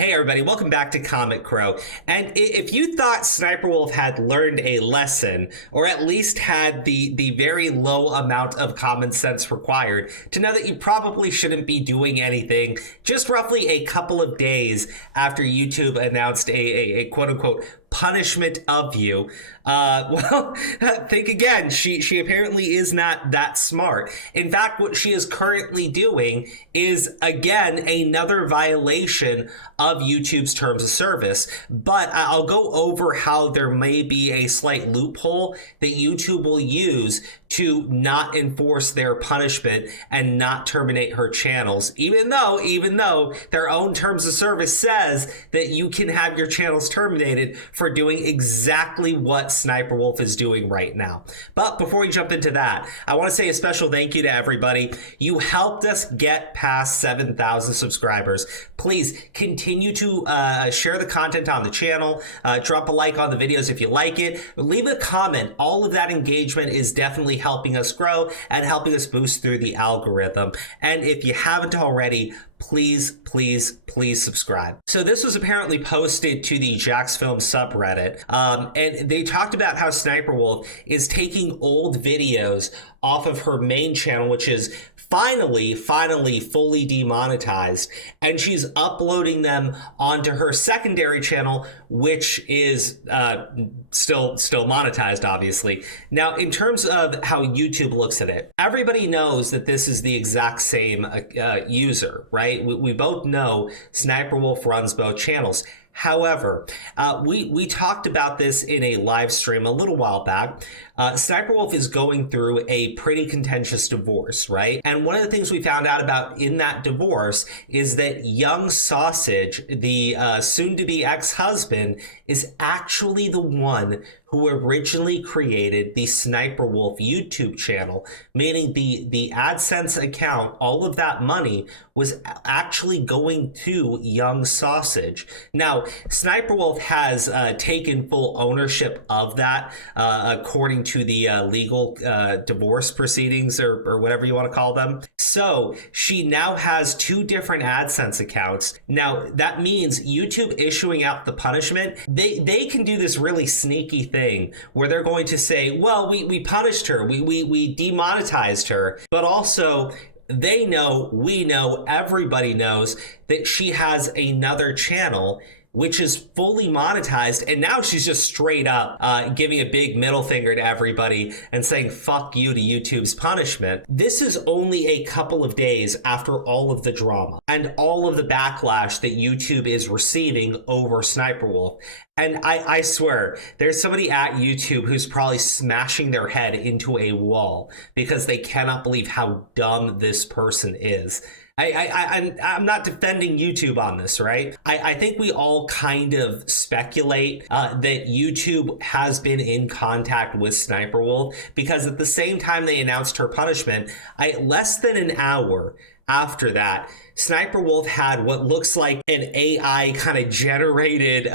Hey everybody, welcome back to Comic Crow. And if you thought Sniperwolf had learned a lesson, or at least had the very low amount of common sense required to know that you probably shouldn't be doing anything just roughly a couple of days after YouTube announced a quote-unquote punishment of you, well, think again. She apparently is not that smart. In fact, what she is currently doing is, again, another violation of YouTube's terms of service. But I'll go over how there may be a slight loophole that YouTube will use to not enforce their punishment and not terminate her channels, even though their own terms of service says that you can have your channels terminated for doing exactly what Sniperwolf is doing right now. But before we jump into that, I want to say a special thank you to everybody. You helped us get past 7,000 subscribers. Please continue to share the content on the channel, drop a like on the videos if you like it, leave a comment. All of that engagement is definitely helping us grow and helping us boost through the algorithm. And if you haven't already, please subscribe. So this was apparently posted to the Jax Film subreddit, and they talked about how Sniperwolf is taking old videos off of her main channel, which is finally fully demonetized, and she's uploading them onto her secondary channel, which is still monetized, obviously. Now, in terms of how YouTube looks at it, everybody knows that this is the exact same user, right? We both know Sniperwolf runs both channels. However, we talked about this in a live stream a little while back. Sniperwolf is going through a pretty contentious divorce, right? And one of the things we found out about in that divorce is that Young Sausage, the soon-to-be ex-husband, is actually the one who originally created the Sniperwolf YouTube channel, meaning the AdSense account, all of that money was actually going to Young Sausage. Now, Sniperwolf has taken full ownership of that, according to the legal divorce proceedings, or whatever you want to call them. So she now has two different AdSense accounts. Now, that means YouTube issuing out the punishment, they can do this really sneaky thing where they're going to say, well, we punished her, we demonetized her, but also they know, we know, everybody knows that she has another channel which is fully monetized, and now she's just straight up giving a big middle finger to everybody and saying fuck you to YouTube's punishment. This is only a couple of days after all of the drama and all of the backlash that YouTube is receiving over Sniperwolf. And I swear, there's somebody at YouTube who's probably smashing their head into a wall because they cannot believe how dumb this person is. I'm not defending YouTube on this, right? I think we all kind of speculate that YouTube has been in contact with Sniperwolf, because at the same time they announced her punishment, less than an hour after that, Sniperwolf had what looks like an AI kind of generated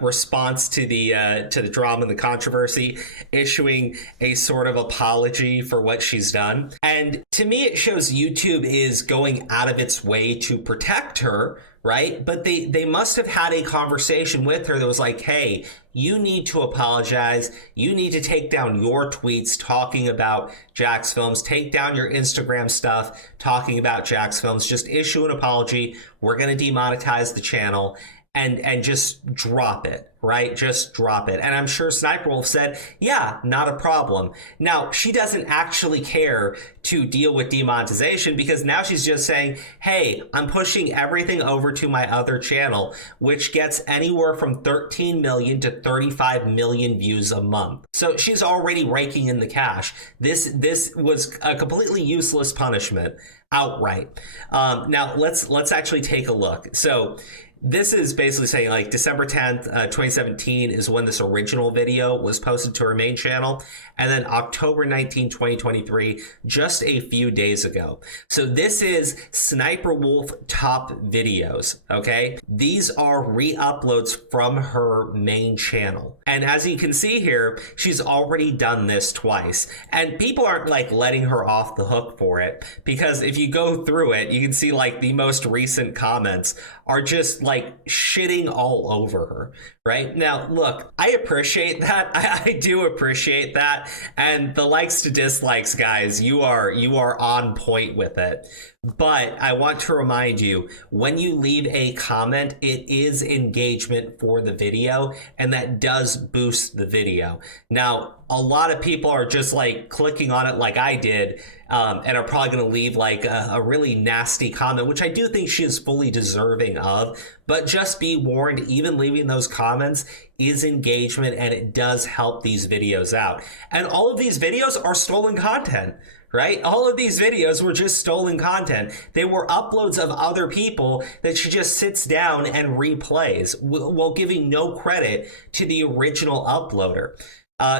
response to the drama and the controversy, issuing a sort of apology for what she's done. And to me, it shows YouTube is going out of its way to protect her, right? But they must have had a conversation with her that was like, hey, you need to apologize. You need to take down your tweets talking about Jax Films. Take down your Instagram stuff talking about Jax Films. Just issue an apology. We're going to demonetize the channel and just drop it, right? Just drop it. And I'm sure Sniperwolf said, yeah, not a problem. Now, she doesn't actually care to deal with demonetization, because now she's just saying, hey, I'm pushing everything over to my other channel, which gets anywhere from 13 million to 35 million views a month. So she's already raking in the cash. This was a completely useless punishment outright. Now let's actually take a look. So this is basically saying, like, December 10th, 2017 is when this original video was posted to her main channel. And then October 19, 2023, just a few days ago. So this is Sniperwolf top videos, okay? These are re-uploads from her main channel. And as you can see here, she's already done this twice. And people aren't, like, letting her off the hook for it, because if you go through it, you can see, like, the most recent comments are just like shitting all over her. Right now, look, I appreciate that. I do appreciate that, and the likes to dislikes, guys, you are on point with it. But I want to remind you, when you leave a comment, it is engagement for the video, and that does boost the video. Now, a lot of people are just like clicking on it like I did, and are probably going to leave like a really nasty comment, which I do think she is fully deserving of. But just be warned, even leaving those comments is engagement, and it does help these videos out. And all of these videos are stolen content. Right? All of these videos were just stolen content. They were uploads of other people that she just sits down and replays while giving no credit to the original uploader.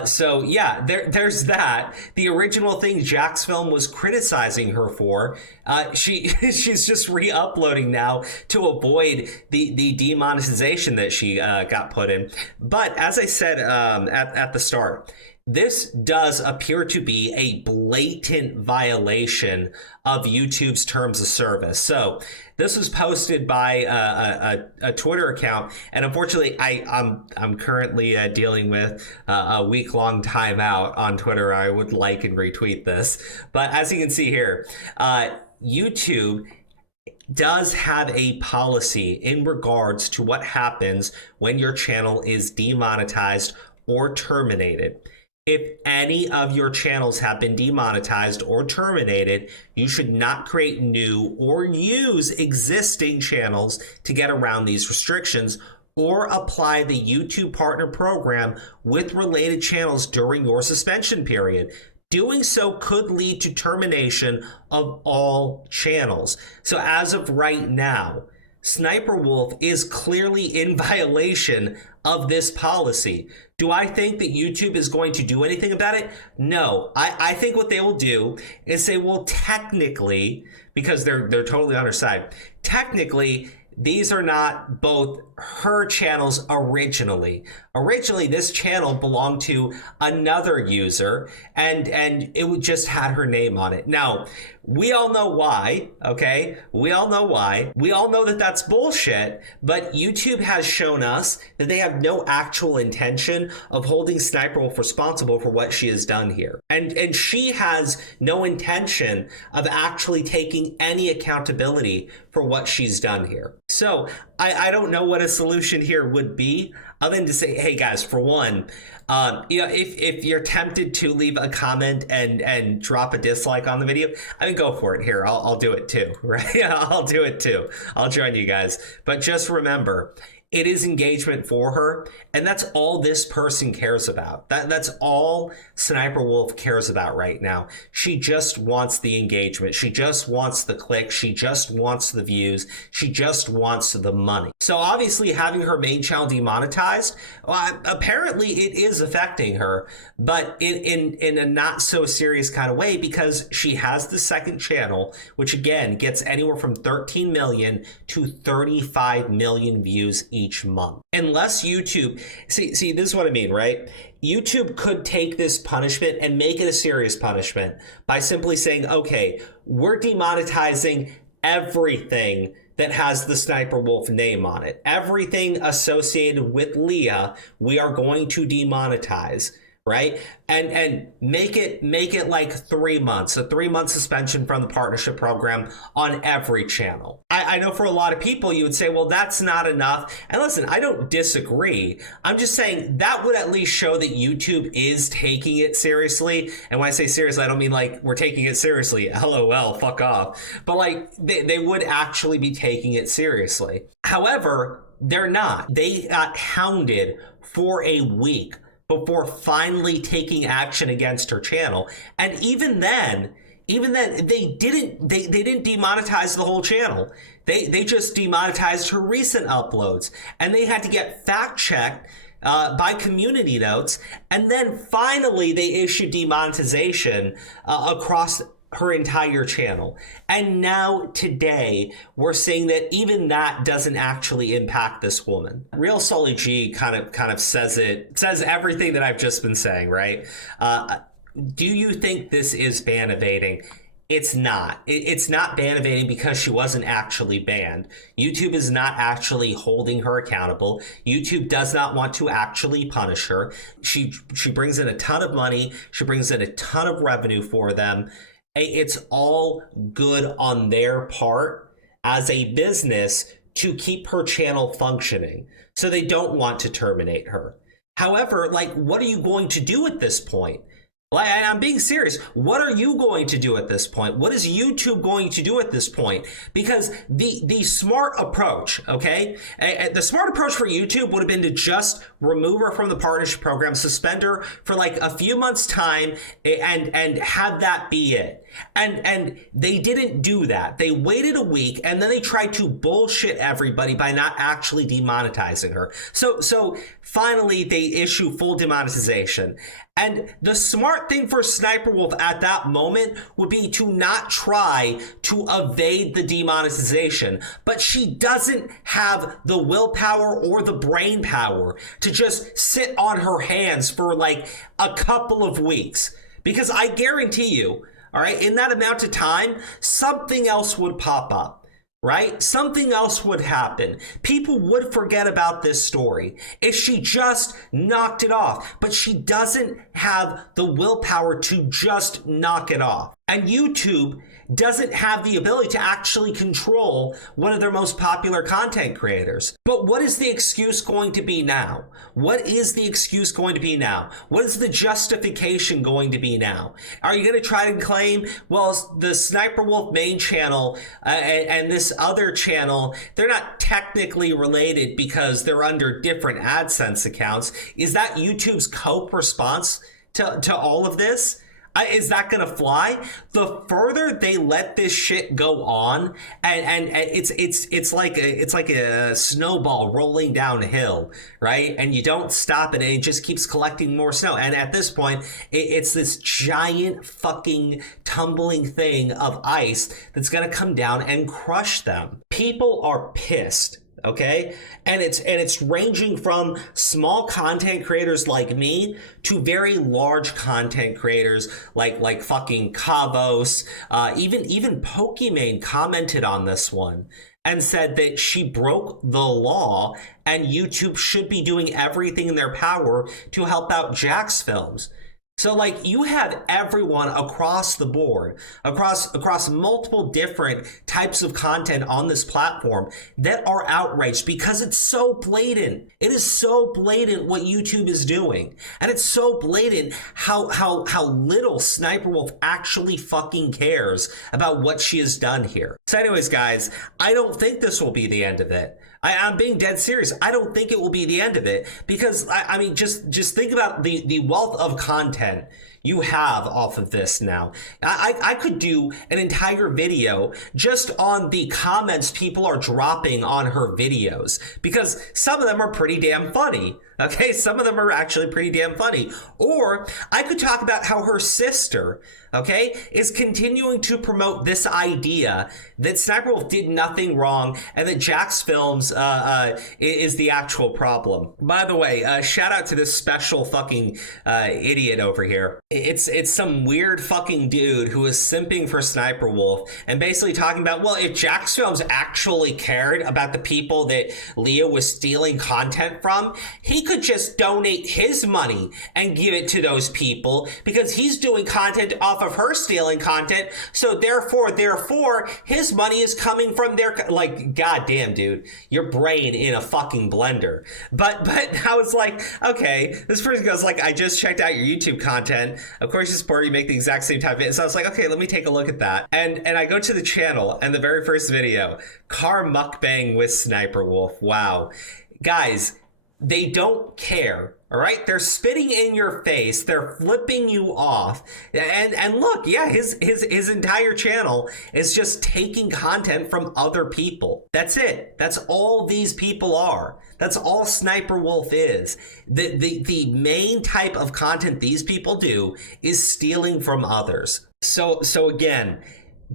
So yeah, there's that. The original thing Jack's Film was criticizing her for, she's just re-uploading now to avoid the demonetization that she got put in. But as I said at the start, this does appear to be a blatant violation of YouTube's terms of service. So this was posted by a Twitter account, and unfortunately, I'm currently dealing with a week-long timeout on Twitter. I would like and retweet this, but as you can see here, YouTube does have a policy in regards to what happens when your channel is demonetized or terminated. If any of your channels have been demonetized or terminated, you should not create new or use existing channels to get around these restrictions, or apply the YouTube Partner Program with related channels during your suspension period. Doing so could lead to termination of all channels. So as of right now, Sniperwolf is clearly in violation of this policy. Do I think that YouTube is going to do anything about it? No. I think what they will do is they will technically, because they're totally on her side, technically these are not both her channels originally. Originally, this channel belonged to another user, and it would just had her name on it. Now, we all know why, okay? We all know why. We all know that that's bullshit, but YouTube has shown us that they have no actual intention of holding Sniperwolf responsible for what she has done here. And she has no intention of actually taking any accountability for what she's done here. So I don't know what a solution here would be, other than to say, hey guys, for one, if you're tempted to leave a comment and drop a dislike on the video, I mean, go for it. Here, I'll do it too, right? I'll do it too. I'll join you guys. But just remember, it is engagement for her, and that's all this person cares about. That's all Sniperwolf cares about right now. She just wants the engagement. She just wants the clicks. She just wants the views. She just wants the money. So obviously having her main channel demonetized, well, apparently it is affecting her, but in a not so serious kind of way, because she has the second channel, which again gets anywhere from 13 million to 35 million views each month. Unless YouTube, see, this is what I mean, right? YouTube could take this punishment and make it a serious punishment by simply saying, okay, we're demonetizing everything that has the Sniperwolf name on it. Everything associated with Leah, we are going to demonetize, right? And make it like 3 months, a 3-month suspension from the partnership program on every channel. I know for a lot of people you would say, well, that's not enough. And listen, I don't disagree. I'm just saying that would at least show that YouTube is taking it seriously. And when I say seriously, I don't mean like we're taking it seriously, LOL, fuck off. But like they would actually be taking it seriously. However, they're not. They got hounded for a week before finally taking action against her channel. And even then they didn't demonetize the whole channel. They just demonetized her recent uploads, and they had to get fact checked by community notes, and then finally they issued demonetization across her entire channel. And now today we're seeing that even that doesn't actually impact this woman. Real Sully G kind of says everything that I've just been saying, right? Do you think this is ban evading? It's not. It's not ban evading because she wasn't actually banned. YouTube is not actually holding her accountable. YouTube does not want to actually punish her. She brings in a ton of money. She brings in a ton of revenue for them. It's all good on their part as a business to keep her channel functioning. So they don't want to terminate her. However, like, what are you going to do at this point? Like, I'm being serious. What are you going to do at this point? What is YouTube going to do at this point? Because the smart approach, okay? The smart approach for YouTube would have been to just remove her from the partnership program, suspend her for like a few months' time, and have that be it. And they didn't do that. They waited a week and then they tried to bullshit everybody by not actually demonetizing her. So finally they issue full demonetization. And the smart thing for Sniperwolf at that moment would be to not try to evade the demonetization. But she doesn't have the willpower or the brain power to just sit on her hands for like a couple of weeks. Because I guarantee you, all right, in that amount of time, something else would pop up, right? Something else would happen. People would forget about this story if she just knocked it off. But she doesn't have the willpower to just knock it off. And YouTube doesn't have the ability to actually control one of their most popular content creators. But what is the excuse going to be now? What is the excuse going to be now? What is the justification going to be now? Are you going to try to claim, well, the Sniperwolf main channel and this other channel, they're not technically related because they're under different AdSense accounts? Is that YouTube's cope response to all of this? Is that gonna fly? The further they let this shit go on, and it's like a snowball rolling down a hill, right? And you don't stop it, and it just keeps collecting more snow. And at this point, it's this giant fucking tumbling thing of ice that's gonna come down and crush them. People are pissed. Okay, and it's ranging from small content creators like me to very large content creators like fucking Kavos. Even Pokimane commented on this one and said that she broke the law and YouTube should be doing everything in their power to help out Jack's films. So like you have everyone across the board, across multiple different types of content on this platform that are outraged because it's so blatant. It is so blatant what YouTube is doing. And it's so blatant how little Sniperwolf actually fucking cares about what she has done here. So anyways, guys, I don't think this will be the end of it. I'm being dead serious. I don't think it will be the end of it because I mean, just think about the wealth of content you have off of this now. I could do an entire video just on the comments people are dropping on her videos because some of them are pretty damn funny. Okay, some of them are actually pretty damn funny. Or I could talk about how her sister, okay, is continuing to promote this idea that Sniperwolf did nothing wrong and that Jack's Films is the actual problem. By the way, shout out to this special fucking idiot over here. It's some weird fucking dude who is simping for Sniperwolf and basically talking about, well, if Jack's Films actually cared about the people that Leah was stealing content from, he could just donate his money and give it to those people because he's doing content off of her stealing content. So therefore, his money is coming from their, like, goddamn, dude, your brain in a fucking blender. But I was like, okay, this person goes like, I just checked out your YouTube content. Of course, you support, you make the exact same type of video. So I was like, okay, let me take a look at that. And I go to the channel and the very first video, car mukbang with Sniperwolf. Wow. Guys, they don't care, all right? They're spitting in your face. They're flipping you off. And look, yeah, his entire channel is just taking content from other people. That's it. That's all these people are. That's all Sniperwolf is. The main type of content these people do is stealing from others. So again,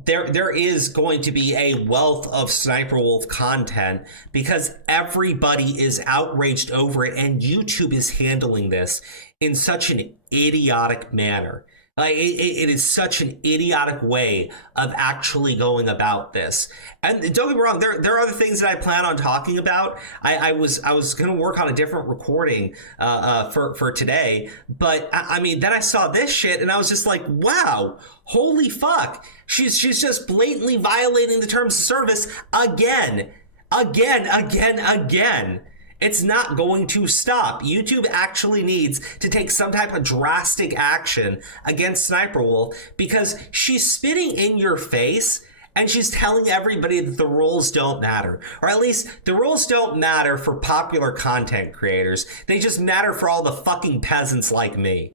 there is going to be a wealth of Sniperwolf content because everybody is outraged over it, and YouTube is handling this in such an idiotic manner. Like it is such an idiotic way of actually going about this. And don't get me wrong, there are other things that I plan on talking about. I was going to work on a different recording for today, but I mean, then I saw this shit and I was just like, wow, holy fuck, she's just blatantly violating the terms of service again, again. It's not going to stop. YouTube actually needs to take some type of drastic action against Sniperwolf because she's spitting in your face and she's telling everybody that the rules don't matter. Or at least the rules don't matter for popular content creators. They just matter for all the fucking peasants like me.